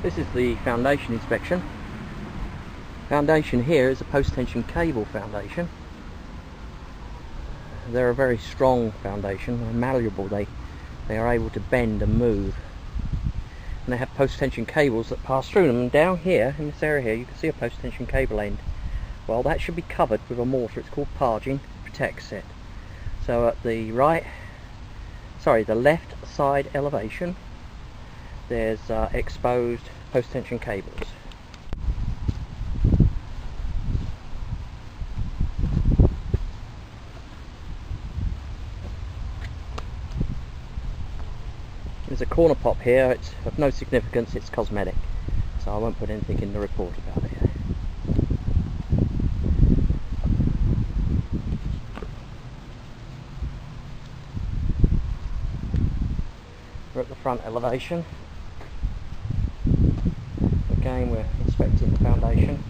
This is the foundation inspection. Foundation here is a post-tension cable foundation. They're a very strong foundation. They're malleable. They are able to bend and move. And they have post-tension cables that pass through them. And down here, in this area here, you can see a post-tension cable end. Well, that should be covered with a mortar. It's called parging, protects it. So at the the left side elevation, there's exposed post-tension cables. There's a corner pop here. It's of no significance, it's cosmetic, so I won't put anything in the report about it. We're at the front elevation. Again, we're inspecting the foundation.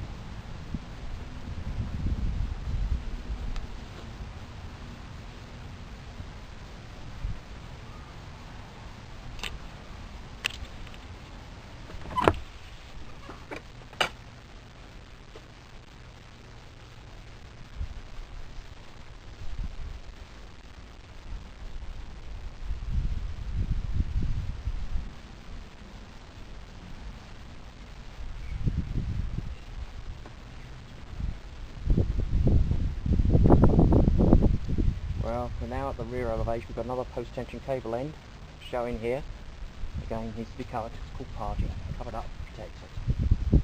Well, we're now at the rear elevation. We've got another post-tension cable end showing here. Again, needs to be covered. It's called parging. Covered up, protects it.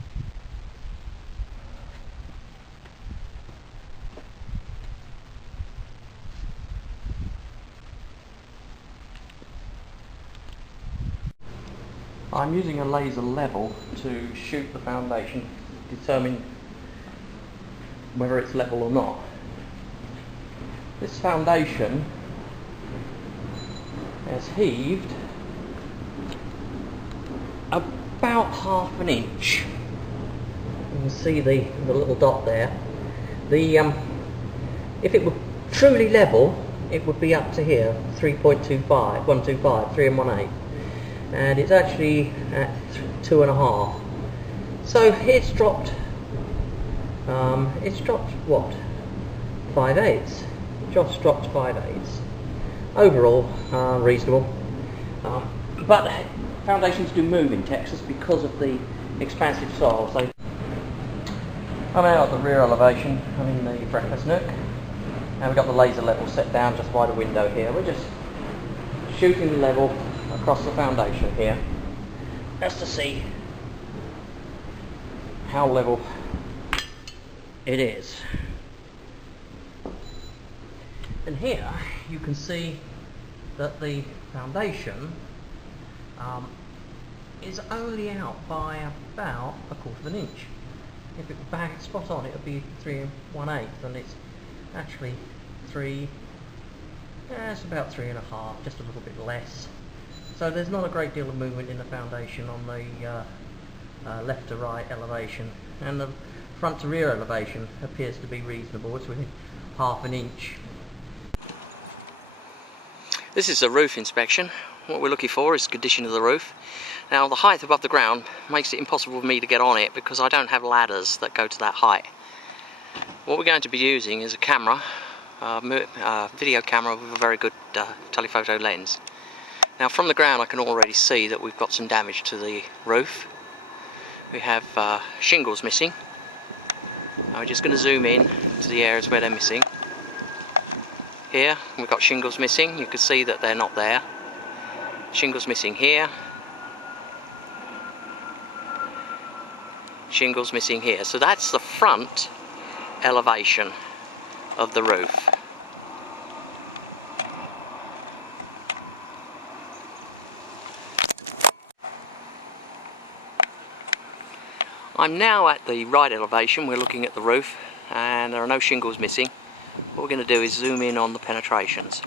I'm using a laser level to shoot the foundation, determine whether it's level or not. This foundation has heaved about half an inch. You can see the little dot there. If it were truly level, it would be up to here, 3.25, 125, 3 1/8, and it's actually at 2.5. So it's dropped. It's dropped what? 5/8. Just dropped 5/8. Overall, reasonable. But foundations do move in Texas because of the expansive soils. I'm out at the rear elevation. I'm in the breakfast nook, and we've got the laser level set down just by the window here. We're just shooting level across the foundation here, just to see how level it is. And here you can see that the foundation is only out by about 1/4 of an inch. If it were back spot on, it would be 3 1/8, and it's actually it's about 3.5, just a little bit less. So there's not a great deal of movement in the foundation on the left to right elevation, and the front to rear elevation appears to be reasonable. It's within half an inch. This is a roof inspection. What we're looking for is the condition of the roof. Now, the height above the ground makes it impossible for me to get on it because I don't have ladders that go to that height. What we're going to be using is a camera, video camera with a very good telephoto lens. Now, from the ground I can already see that we've got some damage to the roof. We have shingles missing. Now we're just going to zoom in to the areas where they're missing. Here we've got shingles missing. You can see that they're not there. Shingles missing here. Shingles missing here. So that's the front elevation of the roof. I'm now at the right elevation. We're looking at the roof and there are no shingles missing. What we're going to do is zoom in on the penetrations.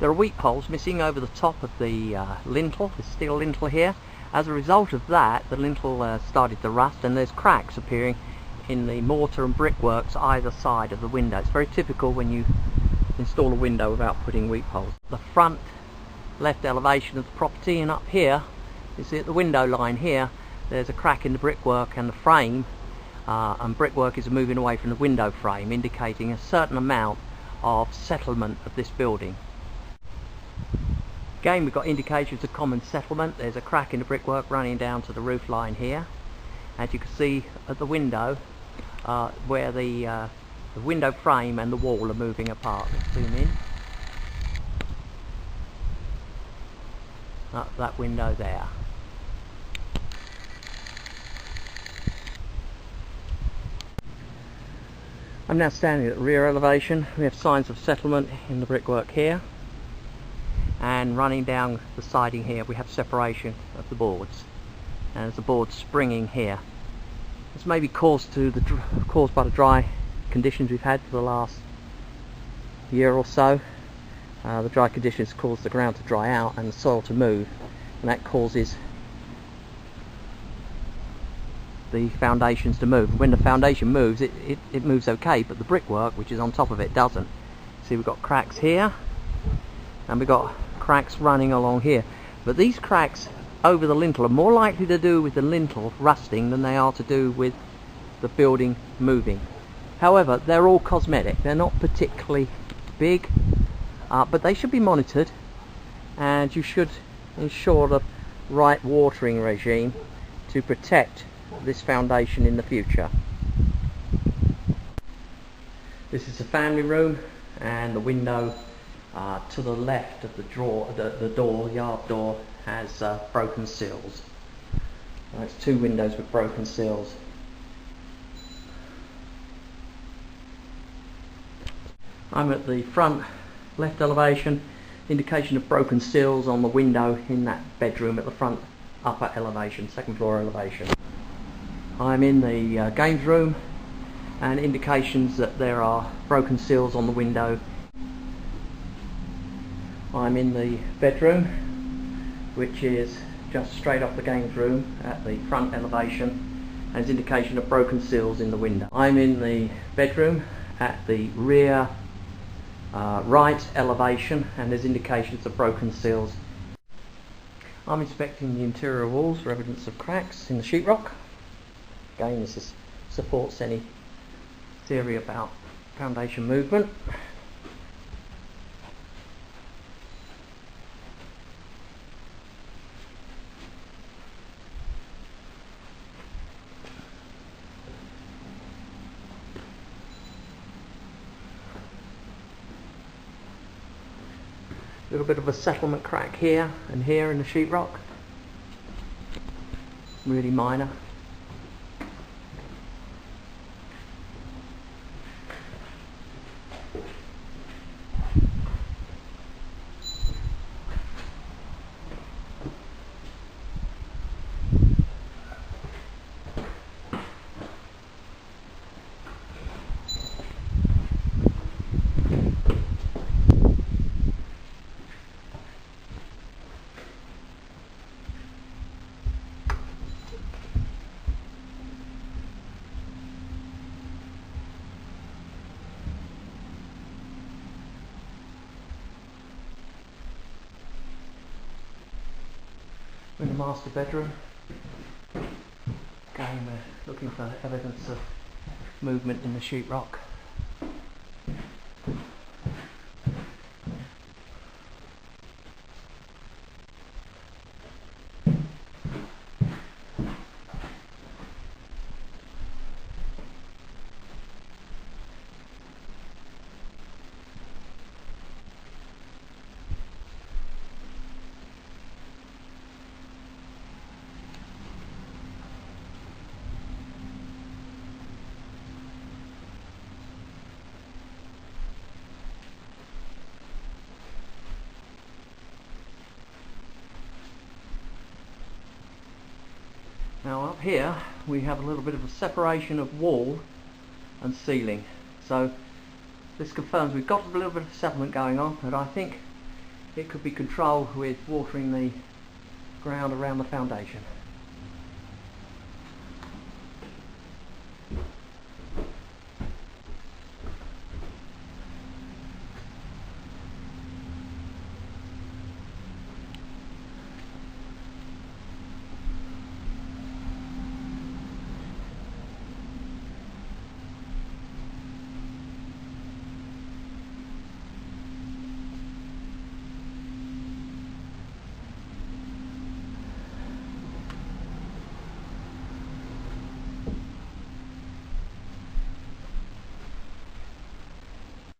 There are weep holes missing over the top of the lintel, the steel lintel here. As a result of that, the lintel started to rust, and there's cracks appearing in the mortar and brickworks either side of the window. It's very typical when you install a window without putting weep holes. The front left elevation of the property, and up here, you see at the window line here, there's a crack in the brickwork and the frame, and brickwork is moving away from the window frame, indicating a certain amount of settlement of this building. Again, we've got indications of common settlement. There's a crack in the brickwork running down to the roof line here. As you can see at the window, where the window frame and the wall are moving apart. Let's zoom in. That window there. I'm now standing at the rear elevation. We have signs of settlement in the brickwork here, and running down the siding here we have separation of the boards, and there's a board springing here. This may be caused by the dry conditions we've had for the last year or so. The dry conditions cause the ground to dry out and the soil to move, and that causes the foundations to move. When the foundation moves, it moves okay, but the brickwork, which is on top of it, doesn't. See, we've got cracks here, and we've got cracks running along here. But these cracks over the lintel are more likely to do with the lintel rusting than they are to do with the building moving. However, they're all cosmetic. They're not particularly big, but they should be monitored, and you should ensure the right watering regime to protect this foundation in the future. This is the family room, and the window to the left of the yard door has broken sills. It's two windows with broken sills. I'm at the front left elevation, indication of broken sills on the window in that bedroom at the front upper elevation, second floor elevation. I'm in the games room, and indications that there are broken sills on the window. I'm in the bedroom, which is just straight off the games room at the front elevation, and there's indication of broken sills in the window. I'm in the bedroom at the rear right elevation, and there's indications of broken sills. I'm inspecting the interior walls for evidence of cracks in the sheetrock. Again, this supports any theory about foundation movement. A little bit of a settlement crack here and here in the sheetrock. Really minor. In the master bedroom, again we're looking for evidence of movement in the sheetrock. Now up here we have a little bit of a separation of wall and ceiling, so this confirms we've got a little bit of settlement going on, but I think it could be controlled with watering the ground around the foundation.